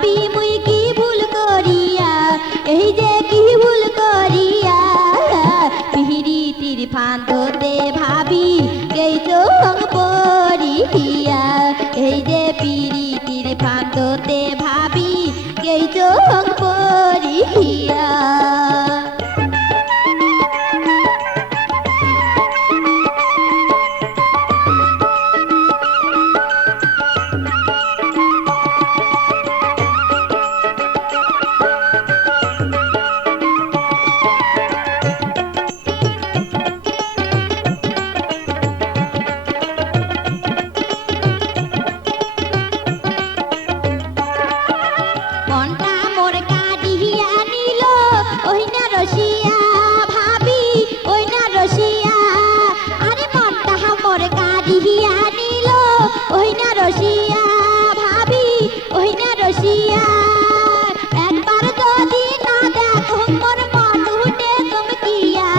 ভাবি মুই কি ভুল করিয়া, এই যে কি ভুল করিয়া পিহিরিতির ফান্দতে ভাবি গেইছো পড়িয়া, এই যে পিরিতির ফান্দতে ভাবি গেইছো পড়িয়া। মনটা মোর কাঁদিয়া নিল ওই না রসিয়া, ভাবি ওই না রসিয়া, আরে মনটা মোর কাঁদিয়া নিল ওই না রসিয়া, ভাবি ওই না রসিয়া। একবার যদি না দেখো মোর মন উঠে চমকিয়া,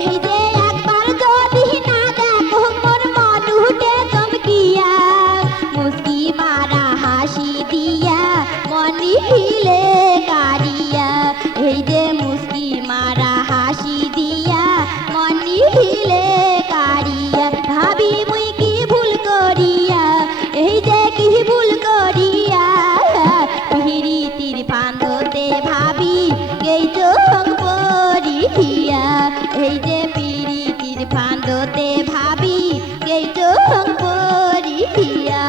এই যে একবার যদি না দেখো মোর মন উঠে চমকিয়া, মুস্কি মারা হাসি দিয়া মনি হিলে কারিয়া, এই যে মুস্কি মারা হাসি দিয়া মনি হিলে কারিয়া। ভাবি মুই কি ভুল করিয়া, এই যে কি ভুল করিয়া পিহিরিতির ফান্দতে ভাবি গেইছো পড়িয়া, এই যে পিরিতির ফান্দতে ভাবি গেইছো পড়িয়া।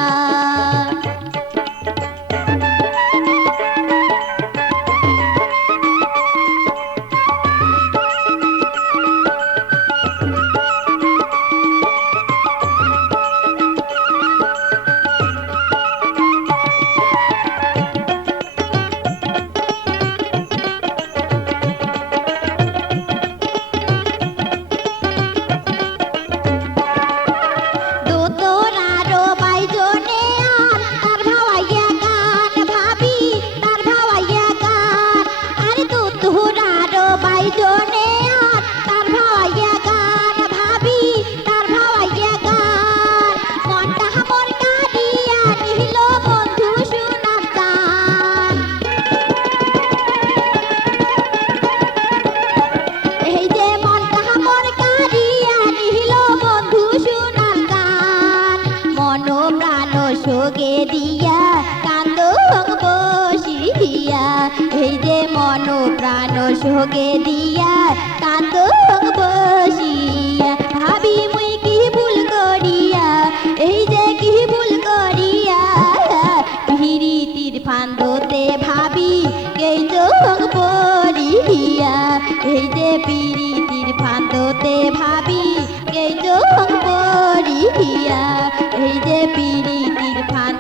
দোতরারো বাইজনে আর তার ভাওয়াইয়া গান, ভাবি তার ভাওয়াইয়া গান, আরে দোতরারো বাইজনে আর তার ভাওয়াইয়া গান, ভাবি তার ভাওয়াইয়া গান। মনটা মোর কাঁদিয়া নিল বন্ধু শুনাম গান, এই যে মনটা মোর কাঁদিয়া নিল বন্ধু শুনাম গান। মন প্রাণ সোগে দিয়া কান্দ বসিয়া, এই যে মন প্রাণ সোগে দিয়া কান্দ বসিয়া। ভাবি মুই কি ভুল করিয়া, এই যে কি ভুল করিয়া পিহিরিতির ফান্দতে ভাবি গেইছো পড়িয়া, এই যে পিরিতির ফান্দতে ভাবি গেইছো পড়িয়া, এই যে পিরিতির ফান্দ